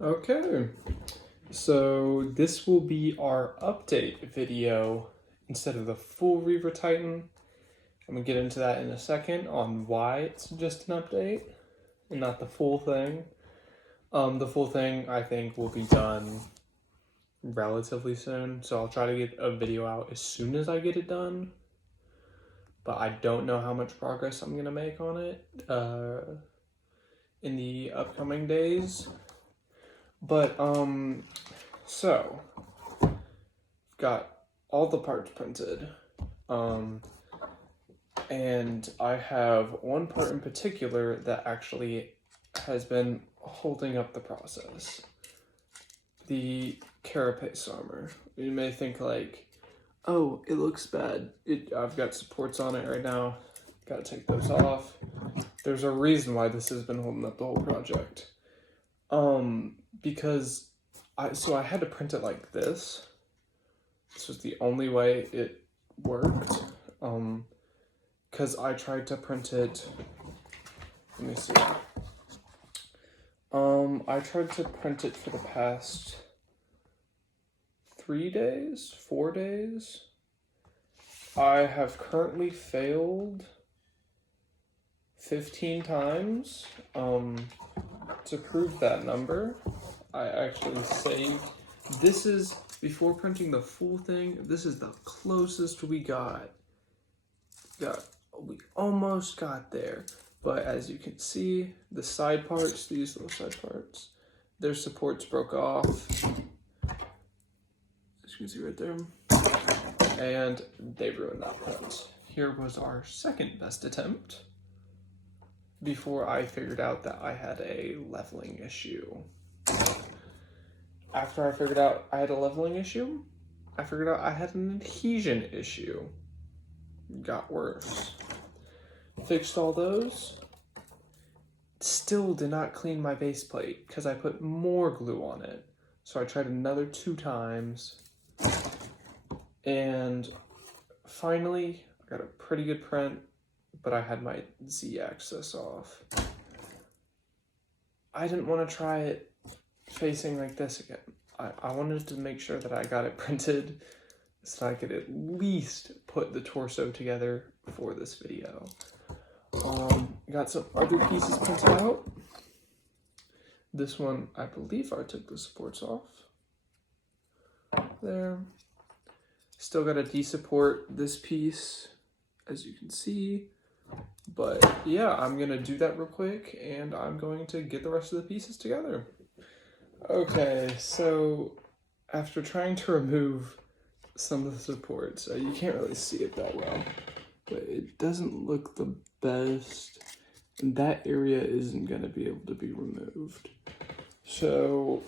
Okay, so this will be our update video instead of the full Reaver Titan. I'm gonna get into that in a second on why it's just an update and not the full thing. The full thing I think will be done relatively soon, so I'll try to get a video out as soon as I get it done. But I don't know how much progress I'm gonna make on it in the upcoming days. But so got all the parts printed, and I have one part in particular that actually has been holding up the process. The carapace armor. You may think like, oh, it looks bad. I've got supports on it right now. Gotta take those off. There's a reason why this has been holding up the whole project. Because I had to print it like this. This was the only way it worked. Because I tried to print it. Let me see. I tried to print it for the past 4 days. I have currently failed 15 times. To prove that number, I actually saved. This is, before printing the full thing, this is the closest we got. We almost got there. But as you can see, the side parts, these little side parts, their supports broke off. As you can see right there. And they ruined that print. Here was our second best attempt before I figured out that I had a leveling issue. After I figured out I had a leveling issue, I figured out I had an adhesion issue. Got worse. Fixed all those. Still did not clean my base plate because I put more glue on it. So I tried another 2 times. And finally, I got a pretty good print, but I had my Z-axis off. I didn't want to try it facing like this again. I wanted to make sure that I got it printed so I could at least put the torso together for this video. Got some other pieces printed out. This one, I believe I took the supports off. There. Still got to de-support this piece, as you can see. But yeah, I'm gonna do that real quick and I'm going to get the rest of the pieces together. Okay, so after trying to remove some of the supports, you can't really see it that well, but it doesn't look the best. And that area isn't gonna be able to be removed. So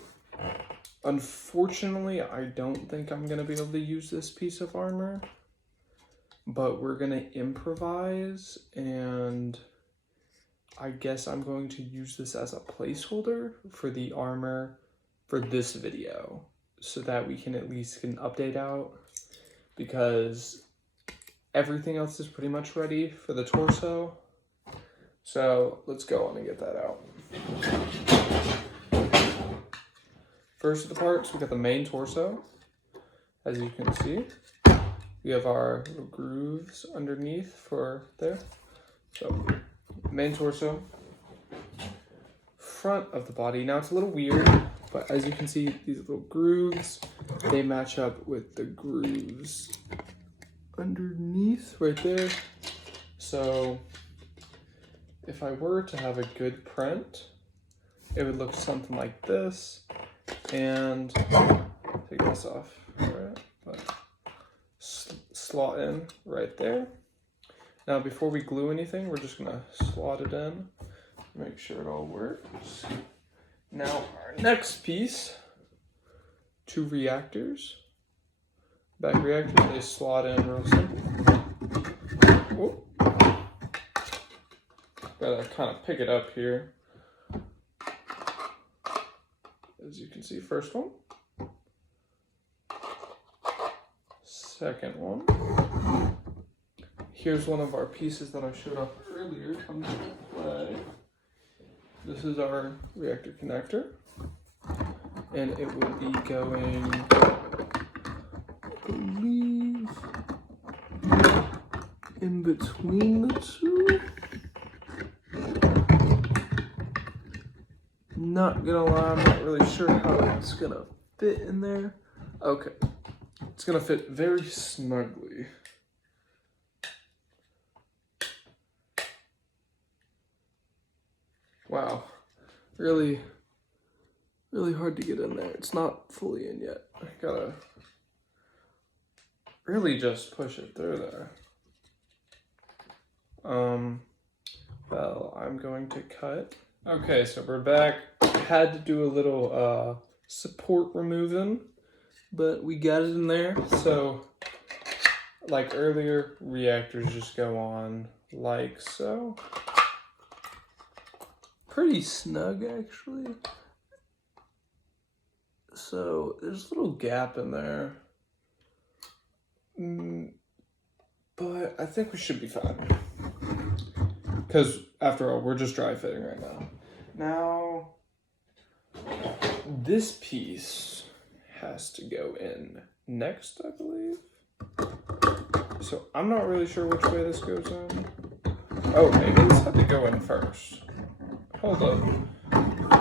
unfortunately, I don't think I'm gonna be able to use this piece of armor. But we're gonna improvise, and I guess I'm going to use this as a placeholder for the armor for this video so that we can at least get an update out, because everything else is pretty much ready for the torso. So let's go on and get that out. First of the parts, we got the main torso, as you can see. We have our little grooves underneath for there. So, main torso. Front of the body. Now it's a little weird, but as you can see, these little grooves, they match up with the grooves underneath right there. So, if I were to have a good print, it would look something like this. And take this off, right? But slot in right there. Now before we glue anything, we're just gonna slot it in, make sure it all works. Now our next piece, 2 reactors. Back reactors, they slot in real simple. Whoop. Gotta kind of pick it up here. As you can see, first one. Second one. Here's one of our pieces that I showed off earlier. Comes into play. This is our reactor connector. and it will be going, I believe, in between the two. Not gonna lie, I'm not really sure how it's gonna fit in there. Okay, it's gonna fit very snugly. Wow, really hard to get in there. It's not fully in yet. I gotta really just push it through there. Well, I'm going to cut. Okay, so we're back. Had to do a little support removing, but we got it in there. So, like earlier, reactors just go on like so. Pretty snug, actually. So, there's a little gap in there. But I think we should be fine. Because, after all, we're just dry fitting right now. Now, this piece has to go in next, I believe. So, I'm not really sure which way this goes in. Oh, maybe this had to go in first. Hold up.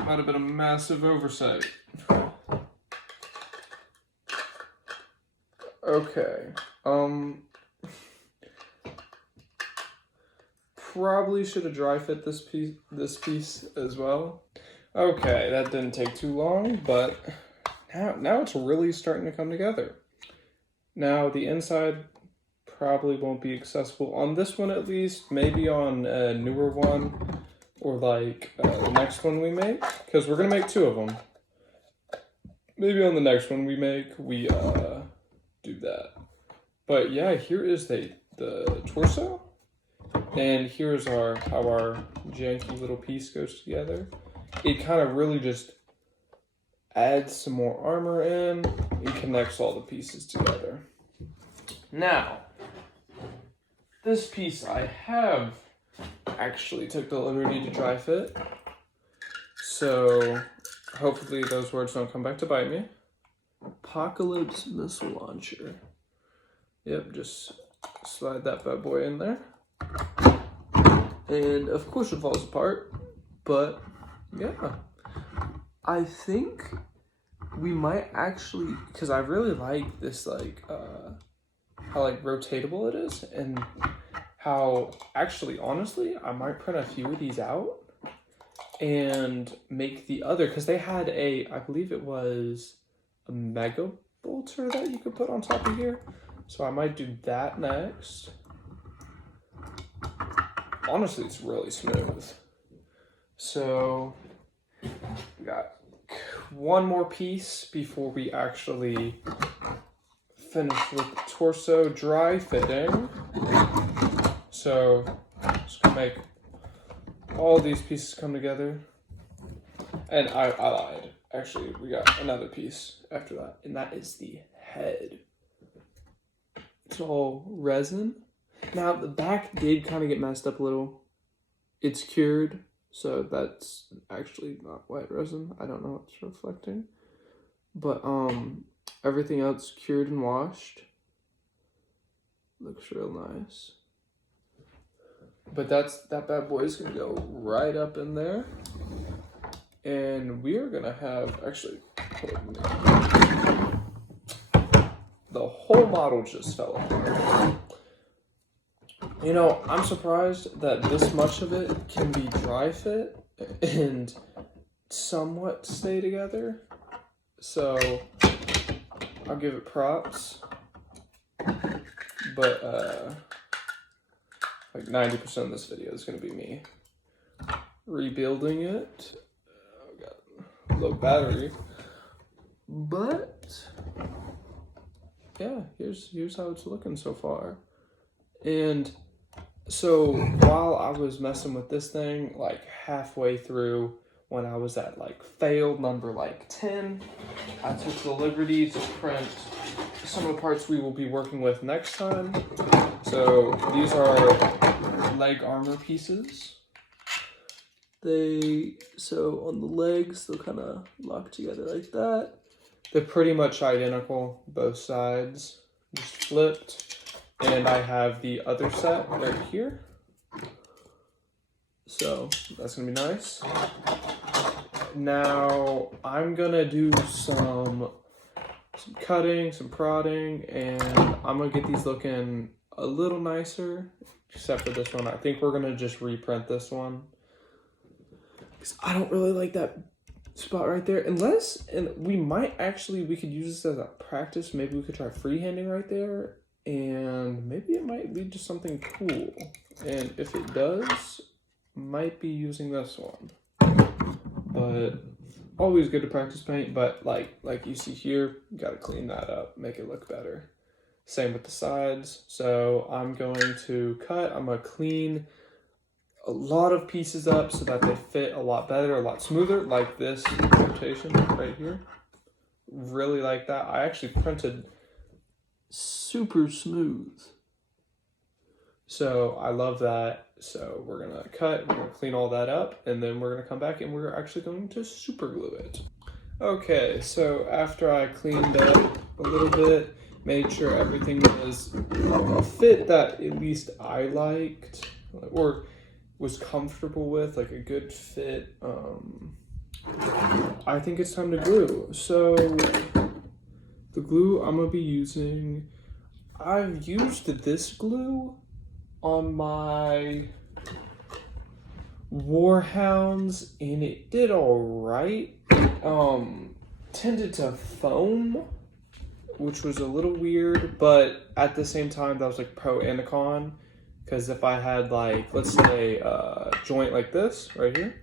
Might have been a massive oversight. Okay. Probably should have dry fit this piece as well. Okay, that didn't take too long, but now it's really starting to come together. Now the inside probably won't be accessible on this one, at least. Maybe on a newer one, or like the next one we make, because we're gonna make 2 of them. Maybe on the next one we make, we do that. But yeah, here is the torso, and here's how our janky little piece goes together. It kind of really just adds some more armor in and connects all the pieces together. Now, this piece I have actually took the liberty to dry fit, so hopefully those words don't come back to bite me. Apocalypse missile launcher. Yep, just slide that bad boy in there. And of course it falls apart, but yeah. I think we might actually, because I really like this, like, how like rotatable it is, and how actually, honestly, I might print a few of these out and make the other, because they had I believe it was a mega bolter that you could put on top of here. So I might do that next. Honestly, it's really smooth. So we got one more piece before we actually finish with the torso dry fitting. So just gonna make all these pieces come together. And I lied. Actually, we got another piece after that, and that is the head. It's all resin. Now, the back did kind of get messed up a little. It's cured, so that's actually not white resin. I don't know what it's reflecting. But everything else cured and washed. Looks real nice. But that bad boy is going to go right up in there. And we are going to have, actually, the whole model just fell apart. You know, I'm surprised that this much of it can be dry fit and somewhat stay together. So I'll give it props. But like 90% of this video is going to be me rebuilding it. Oh god, low battery. But yeah, here's how it's looking so far. And so while I was messing with this thing, like halfway through, when I was at like failed number like 10, I took the liberty to print some of the parts we will be working with next time. So these are leg armor pieces. So on the legs, they'll kind of lock together like that. They're pretty much identical, both sides, just flipped. And I have the other set right here. So that's gonna be nice. Now I'm gonna do some cutting, some prodding, and I'm gonna get these looking a little nicer, except for this one. I think we're gonna just reprint this one, because I don't really like that spot right there, and we could use this as a practice. Maybe we could try freehanding right there, and maybe it might lead to something cool. And if it does, might be using this one. But always good to practice paint, but like you see here, you gotta clean that up, make it look better. Same with the sides. So I'm going to cut, I'm gonna clean a lot of pieces up so that they fit a lot better, a lot smoother, like this rotation right here. Really like that. I actually printed super smooth. So I love that. So we're gonna cut, we're gonna clean all that up, and then we're gonna come back and we're actually going to super glue it. Okay, so after I cleaned up a little bit, made sure everything was a fit that at least I liked, or was comfortable with, like a good fit, I think it's time to glue. So the glue I'm gonna be using, I've used this glue on my Warhounds and it did all right. Tended to foam, which was a little weird, but at the same time that was like pro and a con, because if I had, like, let's say a joint like this right here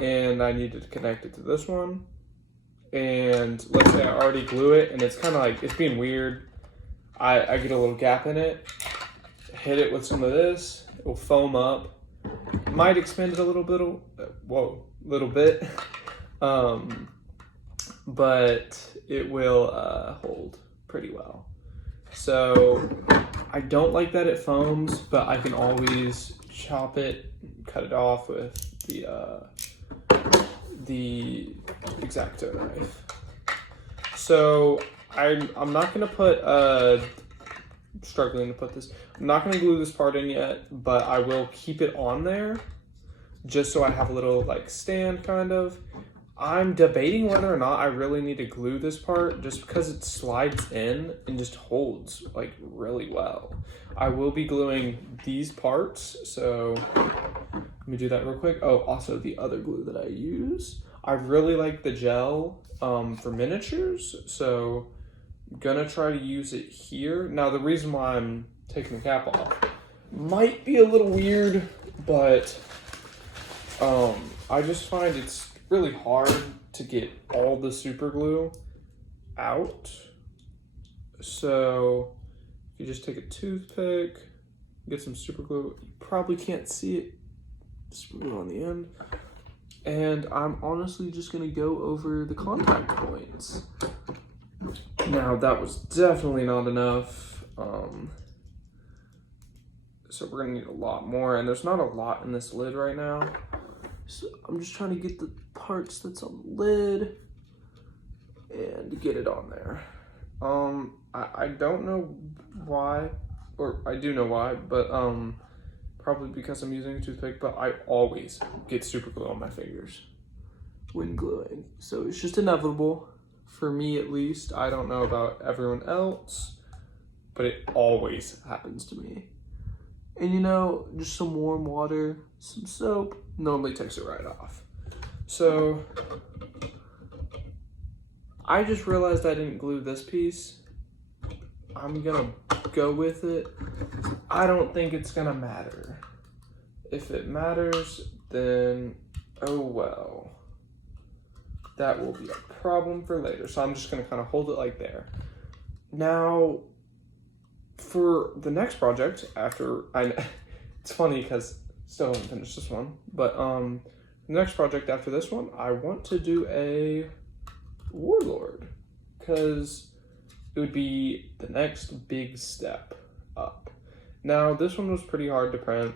and I needed to connect it to this one, and let's say I already glue it and it's kind of like it's being weird, I get a little gap in it, hit it with some of this, it will foam up, might expand it a little bit, but it will hold pretty well. So I don't like that it foams, but I can always chop it, cut it off with the X-Acto knife. So I'm not gonna put struggling to put this. I'm not gonna glue this part in yet, but I will keep it on there just so I have a little like stand kind of. I'm debating whether or not I really need to glue this part just because it slides in and just holds like really well. I will be gluing these parts, so let me do that real quick. Oh, also the other glue that I use. I really like the gel for miniatures, so I'm gonna try to use it here. Now the reason why I'm taking the cap off might be a little weird, but I just find it's really hard to get all the super glue out. So you just take a toothpick, get some super glue. You probably can't see it, glue on the end. And I'm honestly just gonna go over the contact points. Now that was definitely not enough. So we're gonna need a lot more, and there's not a lot in this lid right now. So I'm just trying to get the parts that's on the lid and get it on there. I don't know why, or I do know why, but probably because I'm using a toothpick, but I always get super glue on my fingers when gluing. So it's just inevitable, for me at least. I don't know about everyone else, but it always happens to me. And you know, just some warm water, some soap, normally takes it right off. So I just realized I didn't glue this piece. I'm gonna go with it. I don't think it's gonna matter. If it matters, then oh well. That will be a problem for later. So I'm just gonna kind of hold it like there. Now, for the next project, it's funny because still haven't finished this one, but the next project after this one, I want to do a warlord, because it would be the next big step up. Now this one was pretty hard to print,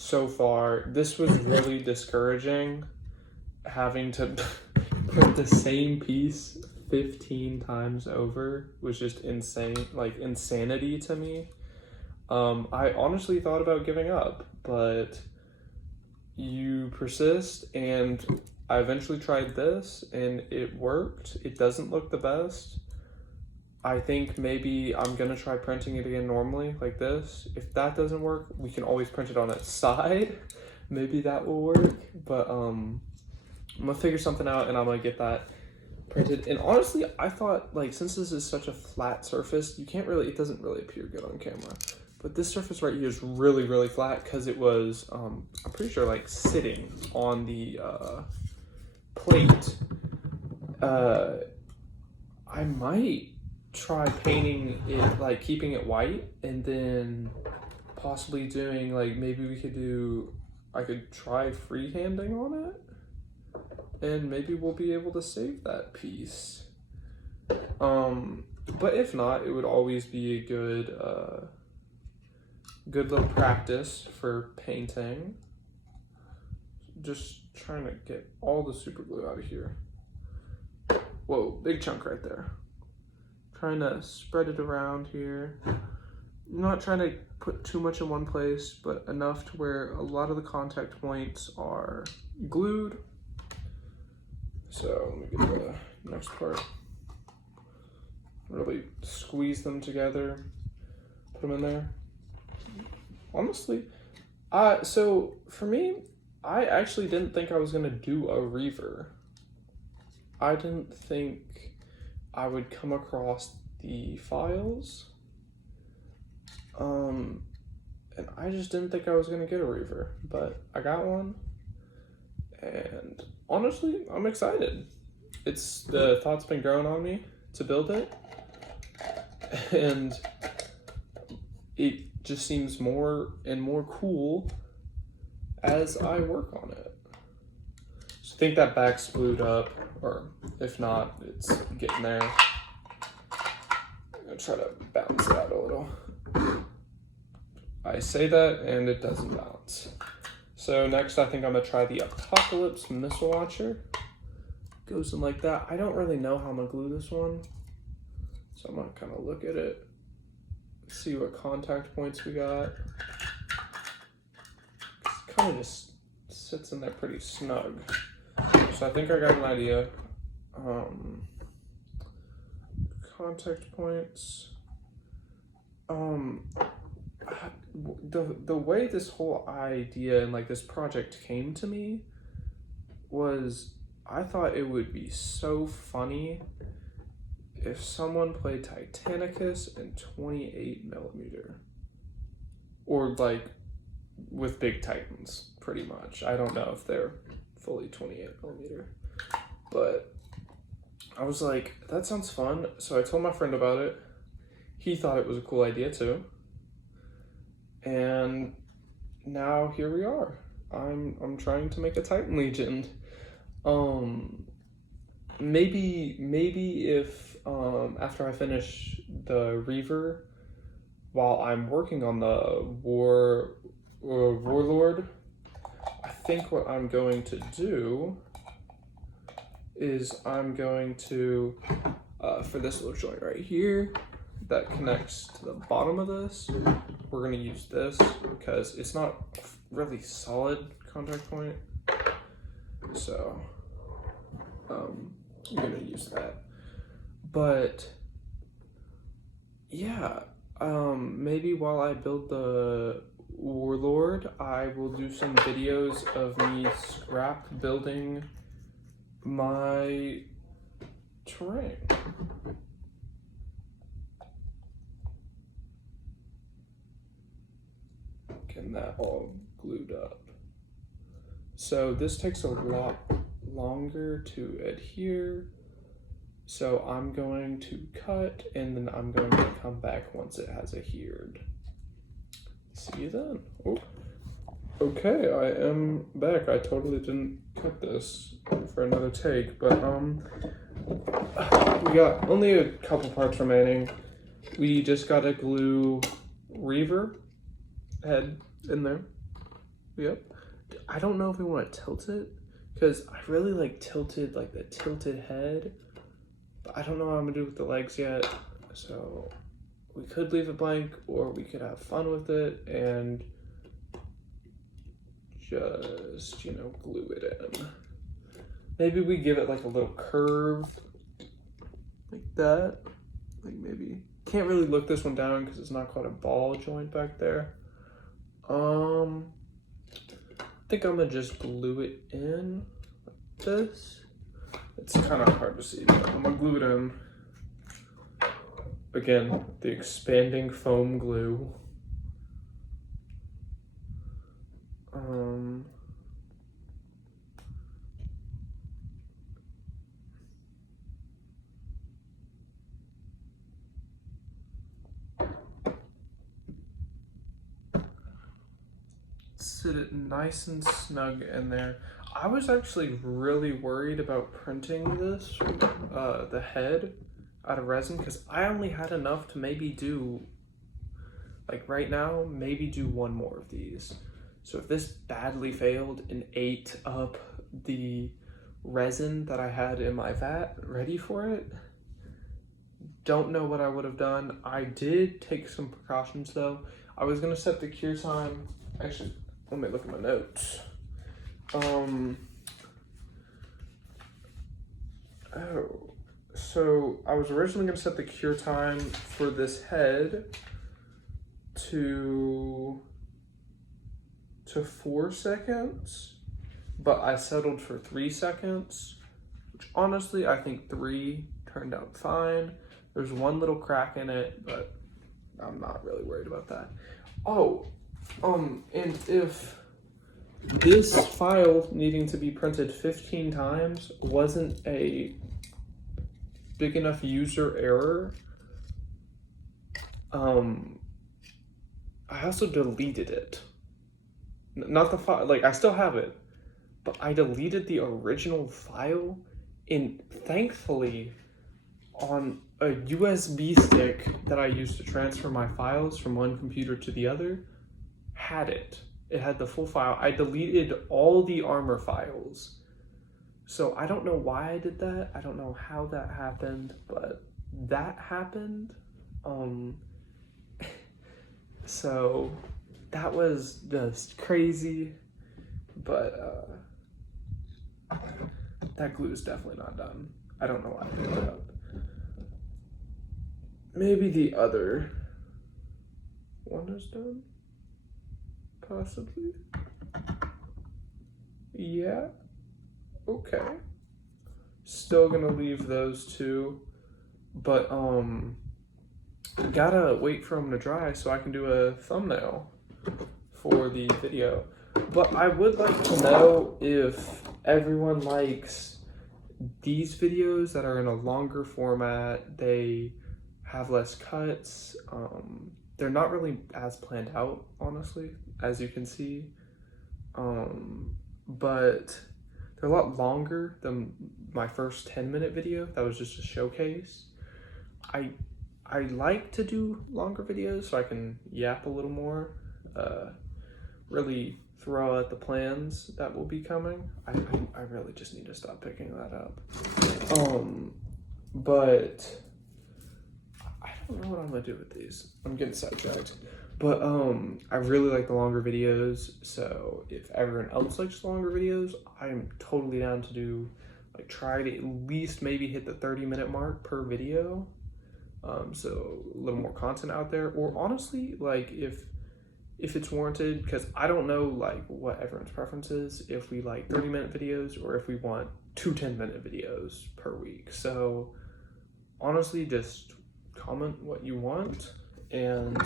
so far. This was really discouraging, having to print the same piece 15 times over was just insane, like insanity to me. I honestly thought about giving up, but you persist, and I eventually tried this and it worked. It doesn't look the best. I think maybe I'm gonna try printing it again normally, like this. If that doesn't work, we can always print it on its side. Maybe that will work, but I'm gonna figure something out and I'm gonna get that printed. And honestly, I thought, like, since this is such a flat surface, it doesn't really appear good on camera. But this surface right here is really, really flat because it was, I'm pretty sure, like, sitting on the plate. I might try painting it, like, keeping it white, and then possibly doing, like, I could try freehanding on it, and maybe we'll be able to save that piece. But if not, it would always be a good little practice for painting. Just trying to get all the super glue out of here. Whoa, big chunk right there. Trying to spread it around here. Not trying to put too much in one place, but enough to where a lot of the contact points are glued. So let me get the next part. Really squeeze them together, put them in there. Honestly, so for me, I actually didn't think I was gonna do a reaver. I didn't think I would come across the files. And I just didn't think I was gonna get a reaver, but I got one. And honestly, I'm excited. The thought's been growing on me to build it. And it just seems more and more cool as I work on it. So I think that back's glued up, or if not, it's getting there. I'm gonna try to balance it out a little. I say that and it doesn't balance. So next I think I'm gonna try the Apocalypse Missile Launcher. Goes in like that. I don't really know how I'm gonna glue this one, so I'm gonna kind of look at it, see what contact points we got. It kind of just sits in there pretty snug. So I think I got an idea. Contact points. The way this whole idea and like this project came to me was, I thought it would be so funny if someone played Titanicus in 28mm, or like with big Titans, pretty much. I don't know if they're fully 28mm, but I was like, that sounds fun. So I told my friend about it. He thought it was a cool idea too. And now here we are. I'm trying to make a Titan Legion. Maybe if after I finish the Reaver, while I'm working on the Warlord, I think what I'm going to do is I'm going to, for this little joint right here that connects to the bottom of this, we're going to use this because it's not really solid contact point. So I'm going to use that. But yeah, maybe while I build the Warlord, I will do some videos of me scrap building my terrain. Getting that all glued up. So this takes a lot longer to adhere. So I'm going to cut and then I'm going to come back once it has adhered. See you then. Oh. Okay, I am back. I totally didn't cut this for another take, but we got only a couple parts remaining. We just gotta glue Reaver head in there. Yep. I don't know if we want to tilt it, because I really like tilted, like the tilted head, but I don't know what I'm gonna do with the legs yet. So we could leave it blank, or we could have fun with it and just, you know, glue it in. Maybe we give it like a little curve like that. Like maybe, can't really look this one down because it's not quite a ball joint back there. I think I'm gonna just glue it in like this. It's kind of hard to see, but I'm gonna glue it in. Again, the expanding foam glue. Sit it nice and snug in there. I was actually really worried about printing this, the head, out of resin, because I only had enough to maybe do, like right now, maybe do one more of these. So if this badly failed and ate up the resin that I had in my vat ready for it, don't know what I would have done. I did take some precautions though. I was gonna set the cure time. Actually, let me look at my notes. So I was originally gonna set the cure time for this head to 4 seconds, but I settled for 3 seconds, which honestly, I think 3 turned out fine. There's one little crack in it, but I'm not really worried about that. Oh, and if this file needing to be printed 15 times wasn't a big enough user error, I also deleted it. Not the file, like I still have it, but I deleted the original file, and thankfully on a USB stick that I used to transfer my files from one computer to the other, had it. It had the full file. I deleted all the Armor files. So I don't know why I did that. I don't know how that happened, but that happened. So that was just crazy, but that glue is definitely not done. I don't know why I did that. Maybe the other one is done? Possibly? Yeah, okay. Still gonna leave those two, but gotta wait for them to dry so I can do a thumbnail for the video. But I would like to know if everyone likes these videos that are in a longer format. They have less cuts. They're not really as planned out, honestly, as you can see. But they're a lot longer than my first 10-minute video. That was just a showcase. I like to do longer videos so I can yap a little more, really throw out the plans that will be coming. I really just need to stop picking that up. But I don't know what I'm gonna do with these. I'm getting sidetracked. But I really like the longer videos, so if everyone else likes longer videos, I'm totally down to do, like, try to at least maybe hit the 30-minute mark per video. So a little more content out there, or honestly, like if it's warranted, because I don't know like what everyone's preference is, if we like 30-minute videos or if we want 2 10-minute videos per week. So honestly, just comment what you want and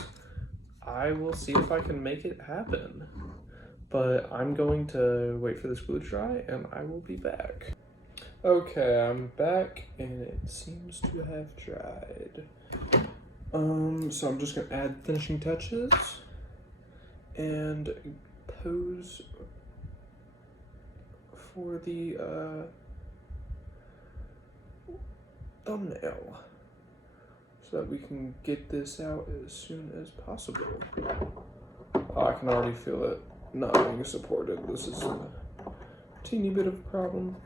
I will see if I can make it happen. But I'm going to wait for this glue to dry and I will be back. Okay, I'm back and it seems to have dried. So I'm just gonna add finishing touches and pose for the thumbnail so that we can get this out as soon as possible. Oh, I can already feel it not being supported. This is a teeny bit of a problem,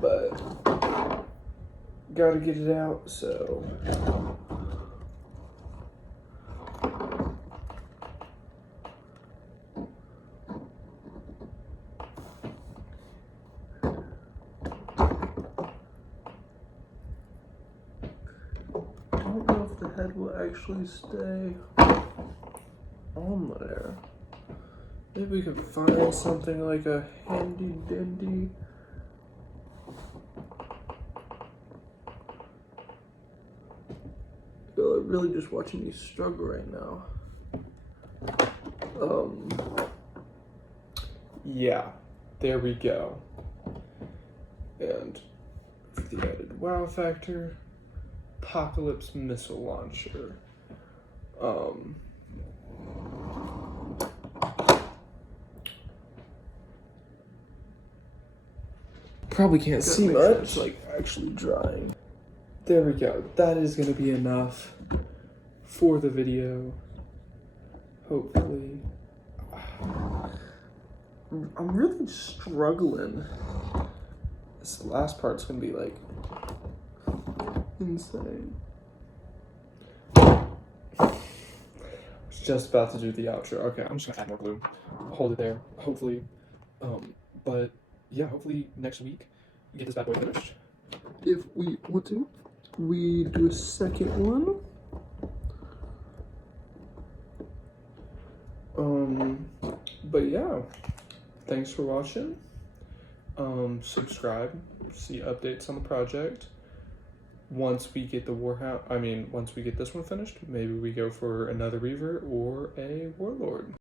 but gotta get it out, so. I don't know if the head will actually stay on there. Maybe we could find something like a handy dandy. I'm really just watching you struggle right now. Yeah, there we go. And for the added wow factor, Apocalypse missile launcher. Probably can't see much. Sure it's like actually drying. There we go. That is gonna be enough for the video. Hopefully. I'm really struggling. This last part's gonna be like insane. I was just about to do the outro. Okay, I'm just gonna add more glue. Hold it there. Hopefully. But yeah, hopefully next week get this bad boy finished. If we want to, we do a second one. But yeah, thanks for watching. Subscribe, see updates on the project. Once we get the once we get this one finished, maybe we go for another Reaver or a Warlord.